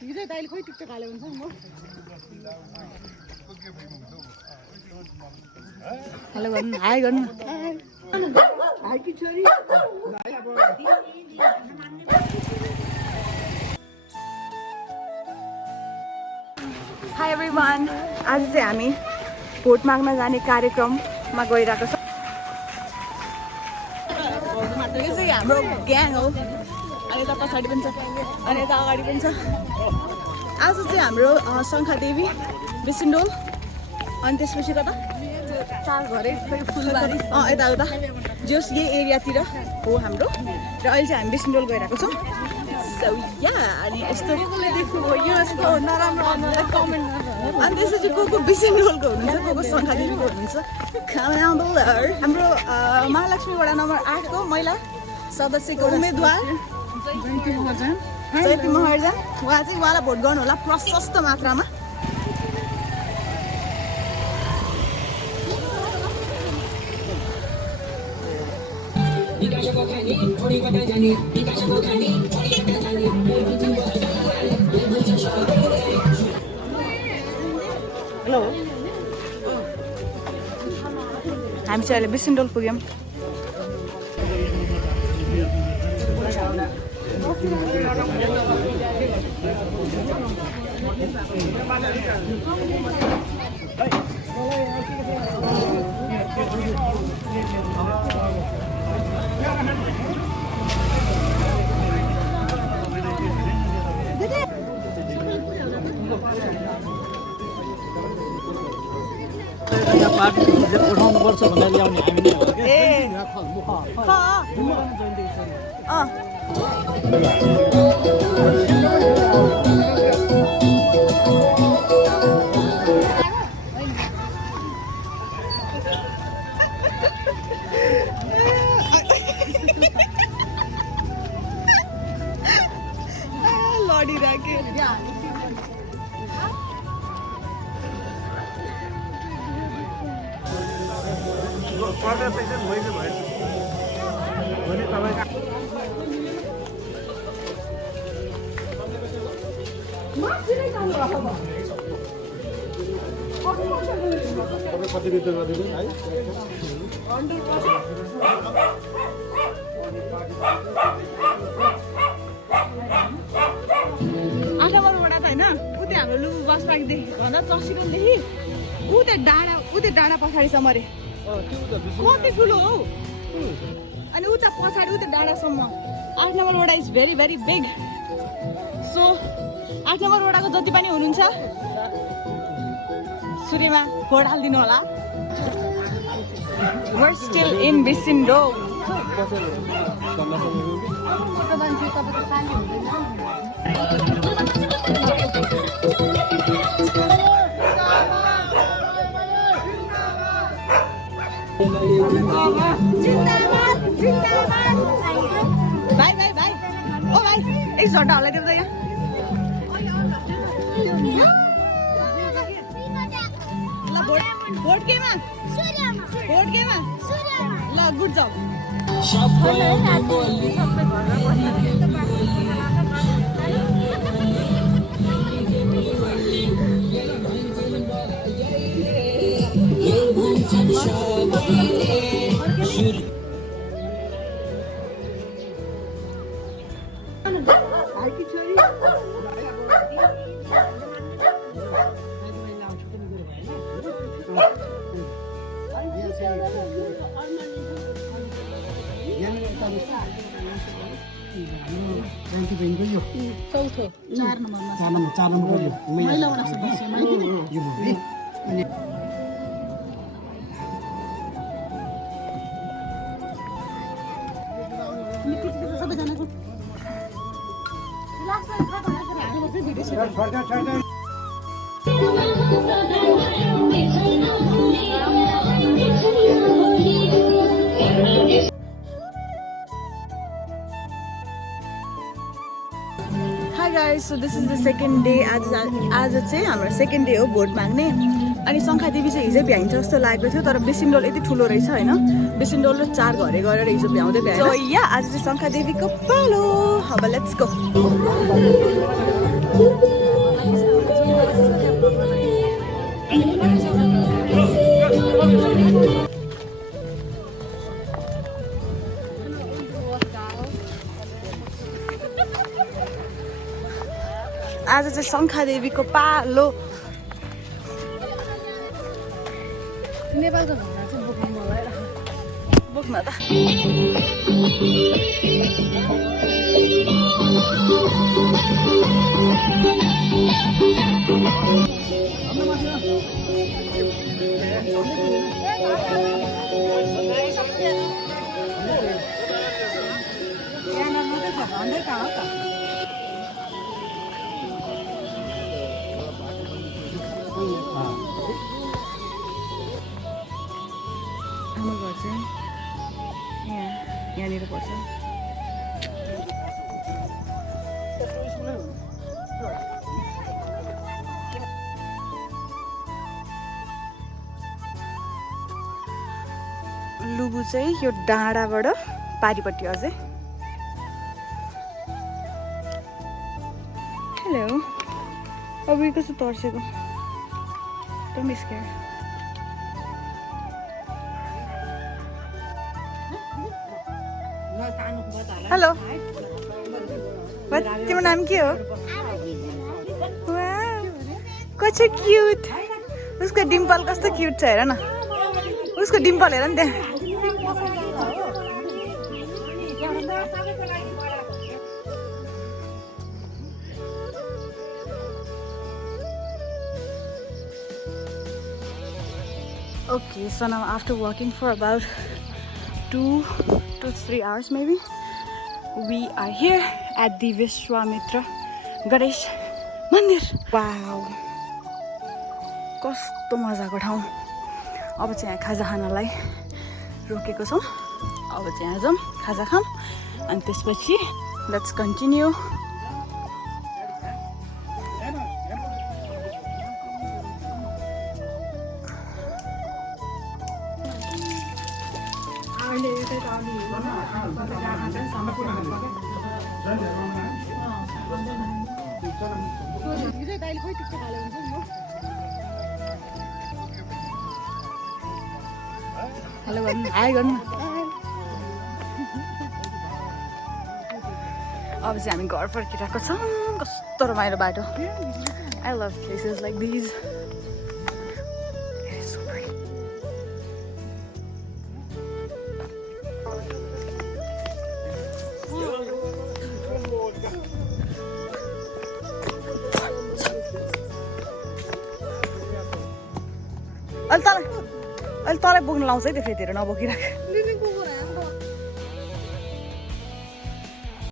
हिजो दाइले खोइ टिकटक हाले हुन्छ म हेलो गर्नु हाई गर्नु हाई कि छोरी हाई एभ्रिवान आज चाहिँ हामी भोट माग्न जाने कार्यक्रममा गइरहेको छ यो चाहिँ हाम्रो ग्याङ हो अनि यता पछाडि पनि छ अनि यता अगाडि पनि छ आज चाहिँ हाम्रो शङ्खादेवी बिसिन्डोल अनि त्यसपछि कता चार घरै फुलबारी यताउता जोस यही एरियातिर हो हाम्रो र अहिले चाहिँ हामी बिसिन्डोल गइरहेको छौँ सो या अनि यस्तो देख्नुभयो यो यस्तो नराम्रो अनुहार कमेन्ट अनि त्यसपछि को बिसिन्डोलको हुनुहुन्छ को शङ्खादेवीको हुनुहुन्छ हाम्रो महालक्ष्मी वडा नम्बर 8 को महिला सदस्यको उम्मेदवार जयन्ती महर्जन उहाँलाई भोट गर्नु होला प्रशस्त मात्रामा हेलो हामी चाहिँ अहिले बिसिन्डोल पुग्यौँ उठाउनुपर्छ भनेर ल्याउने हामी नै हो के लडिराख्यो उतै हाम्रो लु बस पार्कदेखि भन्दा चसिरोदेखि उतै डाँडा पछाडि छ मरे कति ठुलो हौ अनि उता पछाडि उता डाँडासम्म 8 नम्बर वडा is very very big so 8 number वडाको जति पनि हुनुहुन्छ सूर्यमा भोट हालिदिनु होला We're still in Bisindol. Bye. Oh, bye. एक झोटा हाल्दै देऊ त यहाँ ल भोट केमा ल गुड जब चौथो 4 नम्बरमा महिला वडा सदस्यमा यो भयो अनि सबैजनाको लास्टमा खाता गरेर हालेर चाहिँ video Hi guys, so this is the second day. आज चाहिँ हाम्रो सेकेन्ड डे हो भोट माग्ने अनि शङ्खादेवी चाहिँ हिजो भ्याइन्छ जस्तो लागेको थियो तर बिसिन्डोल यति ठुलो रहेछ हैन बिसिन्डोल र 4 घरे गरेर हिजो भ्याउँदै भ्याएन सो या आज चाहिँ शङ्खादेवीको पालो अब लेट्स गो आज चाहिँ शङ्खादेवीको पालो नेपालको भन्दा चाहिँ बोक्नु मलाई बोक्न त हाम्रो घर चाहिँ यहाँनिर पर्छ लुबु चाहिँ यो डाँडाबाट पारिपट्टि अझै हेलो अब यो कस्तो तर्सेको Don't be scared. हेलो तिम्रो नाम के हो कस्तो क्युट उसको डिम्पल कस्तो क्युट छ हेर न उसको डिम्पल हेर नि त्यहाँ Okay, so now after walking for about 2 to 3 hours maybe, we are here at the Vishwamitra Ganesh Mandir. Wow! कस्तो मजाको ठाउँ अब चाहिँ यहाँ खाजा खानलाई रोकेको छौँ अब चाहिँ यहाँ जाउँ खाजा खाऊँ अनि त्यसपछि लेट्स कन्टिन्यू हेलो गर्नु हाई गर्नु अब चाहिँ हामी घर फर्किरहेको छौँ कस्तो रमाइलो बाटो I love places like these अहिले तँलाई बोक्नु लाउँछ है त्यो फेरि नबोकिराख